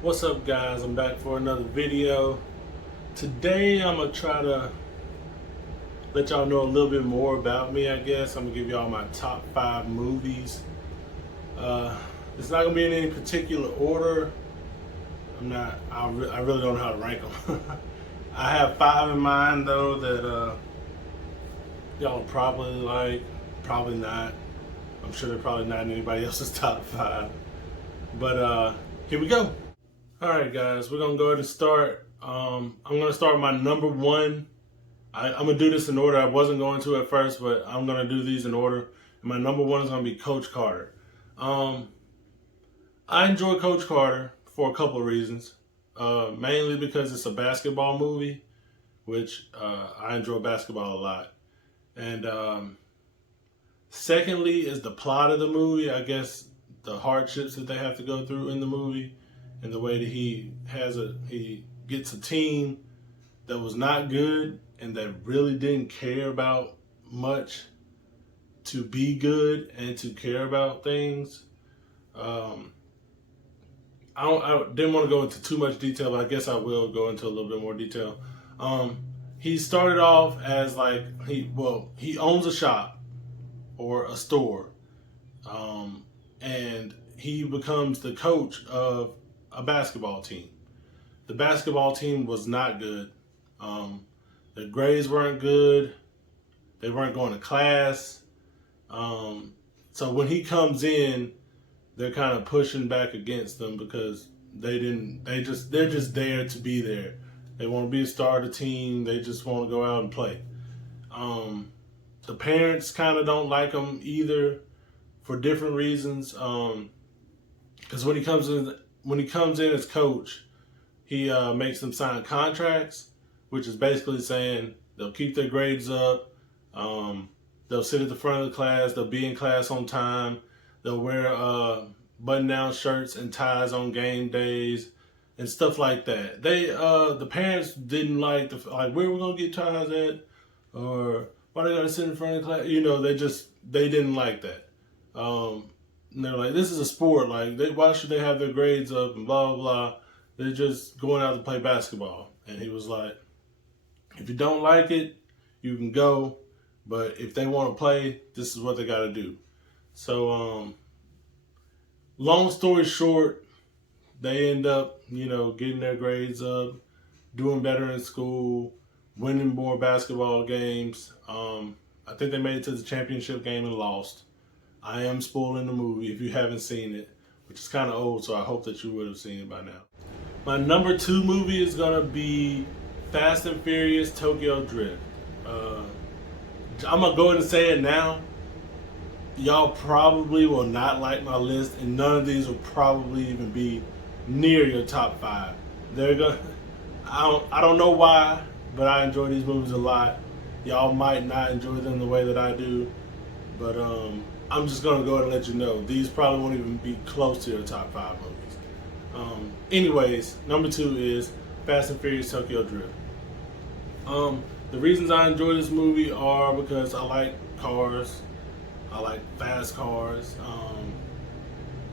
What's up, guys? I'm back for another video. Today I'm gonna try to let y'all know a little bit more about me. I guess I'm gonna give y'all my top 5 movies. It's not gonna be in any particular order. I really don't know how to rank them. I have 5 in mind though that y'all will probably like, probably not. I'm sure they're probably not in anybody else's top 5. But here we go. All right, guys, we're gonna go ahead and start. I'm gonna start with my number 1. I'm gonna do this in order. I wasn't going to at first, but I'm gonna do these in order. And my number 1 is gonna be Coach Carter. I enjoy Coach Carter for a couple of reasons. Mainly because it's a basketball movie, which I enjoy basketball a lot. And secondly is the plot of the movie. I guess the hardships that they have to go through in the movie, and the way that he gets a team that was not good and that really didn't care about much to be good and to care about things. I didn't want to go into too much detail, but I guess I will go into a little bit more detail. He started off as like he owns a shop or a store, and he becomes the coach of a basketball team. The basketball team was not good. Their grades weren't good. They weren't going to class. So when he comes in, they're kind of pushing back against them because they're just there to be there. They want to be a star of the team. They just want to go out and play. The parents kind of don't like him either for different reasons. Because when he comes in as coach, he makes them sign contracts, which is basically saying they'll keep their grades up, they'll sit at the front of the class, they'll be in class on time, they'll wear button-down shirts and ties on game days and stuff like that. The parents didn't like where are we gonna get ties at, or why they gotta sit in front of the class. They didn't like that. And they're like, this is a sport. Why should they have their grades up and blah, blah, blah. They're just going out to play basketball. And he was like, if you don't like it, you can go. But if they want to play, this is what they got to do. So, long story short, they end up, getting their grades up, doing better in school, winning more basketball games. I think they made it to the championship game and lost. I am spoiling the movie if you haven't seen it, which is kind of old, so I hope that you would have seen it by now. My number 2 movie is going to be Fast and Furious Tokyo Drift. I'm going to go ahead and say it now. Y'all probably will not like my list, and none of these will probably even be near your top 5. I don't know why, but I enjoy these movies a lot. Y'all might not enjoy them the way that I do, but I'm just going to go ahead and let you know. These probably won't even be close to your top 5 movies. Anyways, number 2 is Fast and Furious Tokyo Drift. The reasons I enjoy this movie are because I like cars. I like fast cars.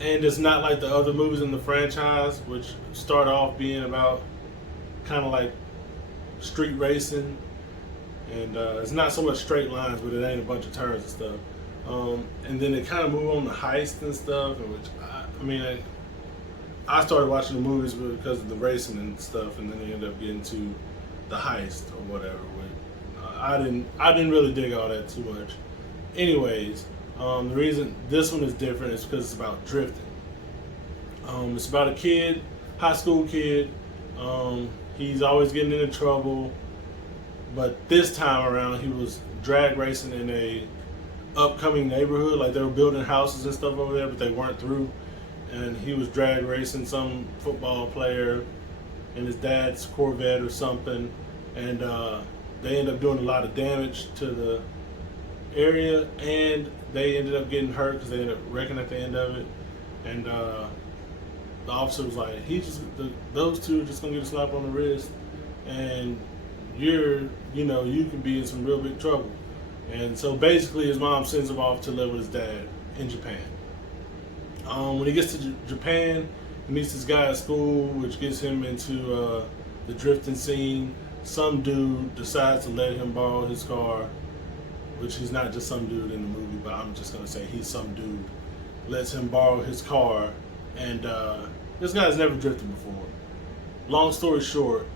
And it's not like the other movies in the franchise, which start off being about kind of like street racing. And it's not so much straight lines, but it ain't a bunch of turns and stuff. And then they kind of move on to heist and stuff, I started watching the movies because of the racing and stuff, and then they end up getting to the heist or whatever. I didn't really dig all that too much. Anyways, the reason this one is different is because it's about drifting. It's about a kid, high school kid. He's always getting into trouble, but this time around he was drag racing in a upcoming neighborhood. Like, they were building houses and stuff over there, but they weren't through. And he was drag racing some football player in his dad's Corvette or something. And they ended up doing a lot of damage to the area, and they ended up getting hurt because they ended up wrecking at the end of it. And the officer was like, those two are just gonna get a slap on the wrist, and you can be in some real big trouble. And so basically his mom sends him off to live with his dad in Japan. When he gets to Japan, He meets this guy at school, which gets him into the drifting scene. Some dude decides to let him borrow his car, which he's not just some dude in the movie, but I'm just going to say he's some dude. Lets him borrow his car, and this guy's never drifted before. Long story short,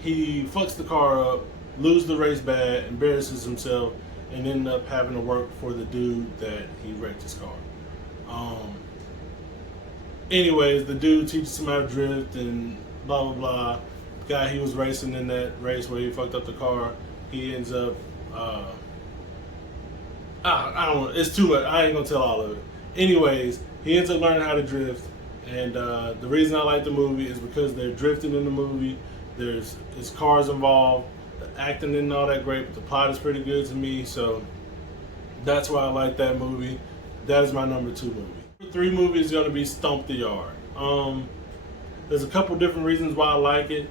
he fucks the car up, loses the race bad, embarrasses himself, and ended up having to work for the dude that he wrecked his car. Anyways, the dude teaches him how to drift and blah blah blah. The guy he was racing in that race where he fucked up the car, he ends up I don't know, it's too much, I ain't gonna tell all of it. Anyways, he ends up learning how to drift, and the reason I like the movie is because they're drifting in the movie. There's cars involved. The acting isn't all that great, but the plot is pretty good to me, so that's why I like that movie. That is my number 2 movie. Number 3 movie is going to be Stomp the Yard. There's a couple different reasons why I like it,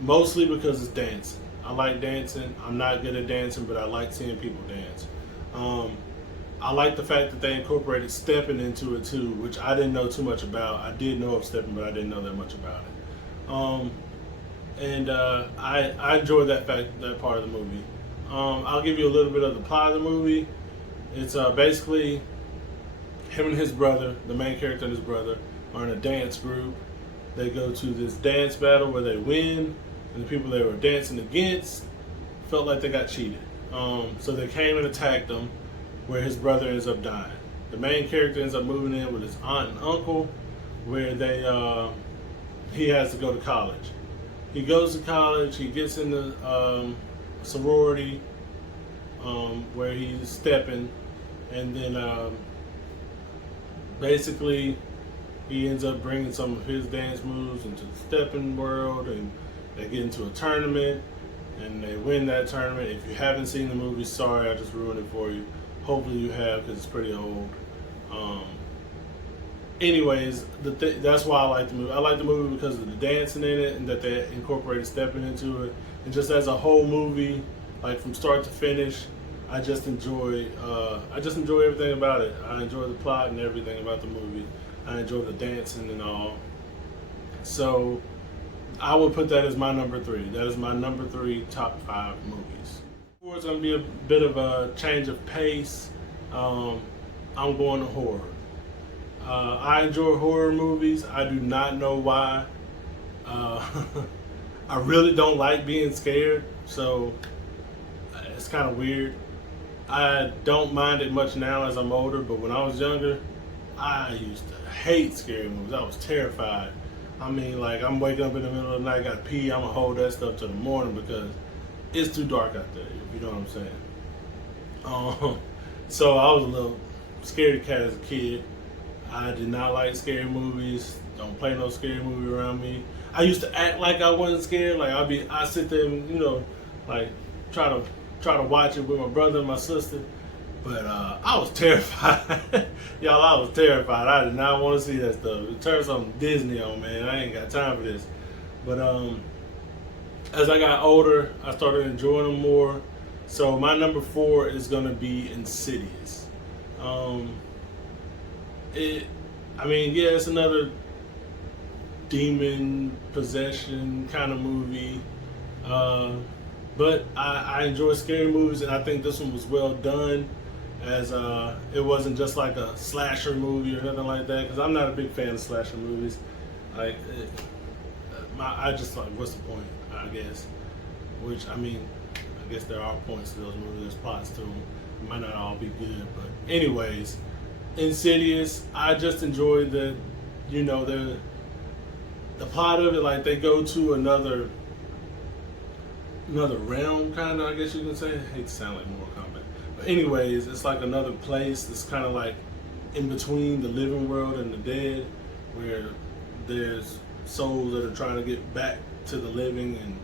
mostly because it's dancing. I like dancing. I'm not good at dancing, but I like seeing people dance. I like the fact that they incorporated stepping into it too, which I didn't know too much about. I did know of stepping, but I didn't know that much about it. I enjoyed that part of the movie. I'll give you a little bit of the plot of the movie. It's basically him and his brother, the main character and his brother, are in a dance group. They go to this dance battle where they win, and the people they were dancing against felt like they got cheated. So they came and attacked them, where his brother ends up dying. The main character ends up moving in with his aunt and uncle, where he has to go to college. He goes to college, he gets in the sorority where he's stepping, and then basically he ends up bringing some of his dance moves into the stepping world, and they get into a tournament, and they win that tournament. If you haven't seen the movie, sorry, I just ruined it for you. Hopefully you have, because it's pretty old. Anyways, that's why I like the movie. I like the movie because of the dancing in it, and that they incorporated stepping into it. And just as a whole movie, like from start to finish, I just enjoy everything about it. I enjoy the plot and everything about the movie. I enjoy the dancing and all. So I would put that as my number 3. That is my number 3 top 5 movies. It's going to be a bit of a change of pace. I'm going to horror. I enjoy horror movies. I do not know why. I really don't like being scared, so it's kind of weird. I don't mind it much now as I'm older, but when I was younger, I used to hate scary movies. I was terrified. I mean, like, I'm waking up in the middle of the night, gotta pee, I'm gonna hold that stuff till the morning because it's too dark out there, if you know what I'm saying. So I was a little scaredy cat as a kid. I did not like scary movies. Don't play no scary movie around me. I used to act like I wasn't scared. Like I sit there and, you know, like try to watch it with my brother and my sister. But I was terrified. Y'all, I was terrified. I did not want to see that stuff. It turned something Disney on, man. I ain't got time for this. But as I got older, I started enjoying them more. So my number 4 is going to be Insidious. It's another demon possession kind of movie. But I enjoy scary movies, and I think this one was well done, as it wasn't just like a slasher movie or nothing like that, because I'm not a big fan of slasher movies. I just like, what's the point, I guess? Which, I guess there are points to those movies, there's plots to them. It might not all be good, but anyways, Insidious, I just enjoyed the plot of it. Like, they go to another realm, kind of, I guess you can say. I hate to sound like Mortal Kombat, but anyways, it's like another place that's kind of like in between the living world and the dead, where there's souls that are trying to get back to the living, and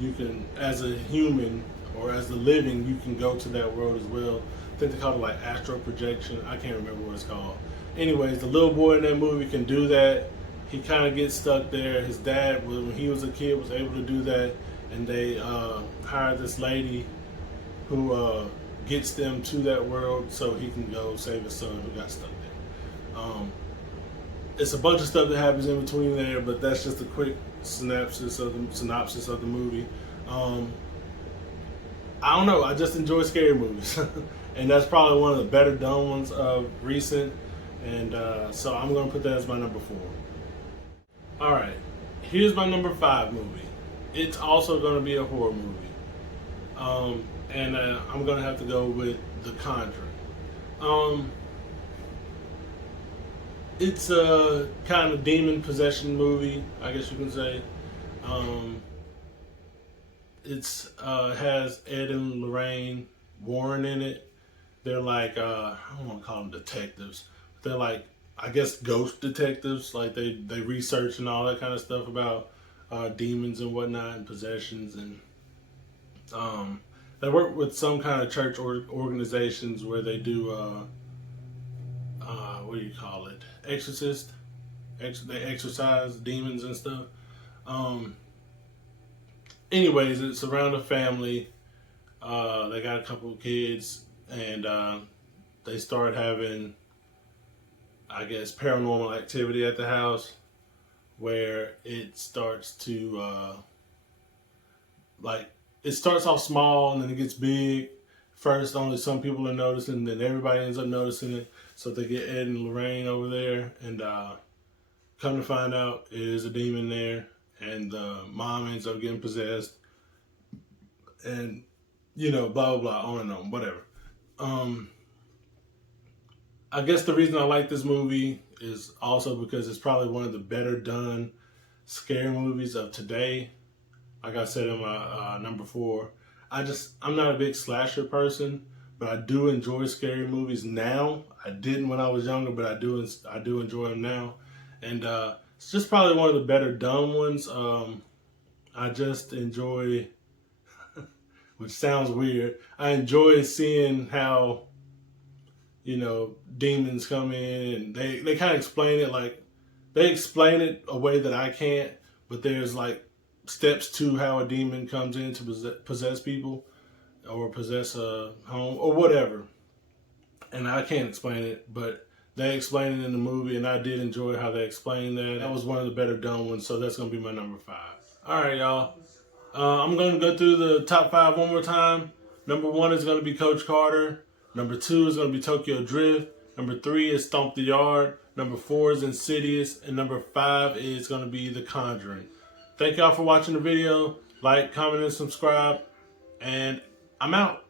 you can, as a human or as the living, you can go to that world as well. I think they call it like astral projection. I can't remember what it's called. Anyways, the little boy in that movie can do that. He kind of gets stuck there. His dad, when he was a kid, was able to do that, and they hired this lady who gets them to that world so he can go save his son who got stuck there. It's a bunch of stuff that happens in between there, but that's just a quick synopsis of the movie. I don't know. I just enjoy scary movies, and that's probably one of the better done ones of recent. And so I'm gonna put that as my number 4. All right, here's my number 5 movie. It's also gonna be a horror movie, and I'm gonna have to go with The Conjuring. It's a kind of demon possession movie, I guess you can say. It's has Ed and Lorraine Warren in it. They're like I don't want to call them detectives. They're like, I guess, ghost detectives. Like they research and all that kind of stuff about demons and whatnot and possessions, and they work with some kind of church organizations where they do what do you call it? Exorcist. They exorcise demons and stuff. Anyways, it's around a family. They got a couple of kids, and they start having, I guess, paranormal activity at the house, where it starts to it starts off small and then it gets big. First, only some people are noticing, then everybody ends up noticing it. So they get Ed and Lorraine over there, and come to find out, it is a demon there, and the mom ends up getting possessed, and blah blah blah, on and on, whatever. I guess the reason I like this movie is also because it's probably one of the better done scary movies of today. Like I said in my number 4, I'm not a big slasher person, but I do enjoy scary movies now. I didn't when I was younger, but I do enjoy them now, and it's just probably one of the better done ones. I just enjoy, which sounds weird, I enjoy seeing how demons come in, and they kind of explain it a way that I can't, but there's like steps to how a demon comes in to possess people or possess a home or whatever. And I can't explain it, but they explain it in the movie, and I did enjoy how they explained that. That was one of the better done ones, so that's going to be my number 5. All right, y'all. I'm going to go through the top 5 one more time. Number 1 is going to be Coach Carter. Number 2 is going to be Tokyo Drift. Number 3 is Stomp the Yard. Number 4 is Insidious. And number 5 is going to be The Conjuring. Thank y'all for watching the video. Like, comment, and subscribe. And I'm out.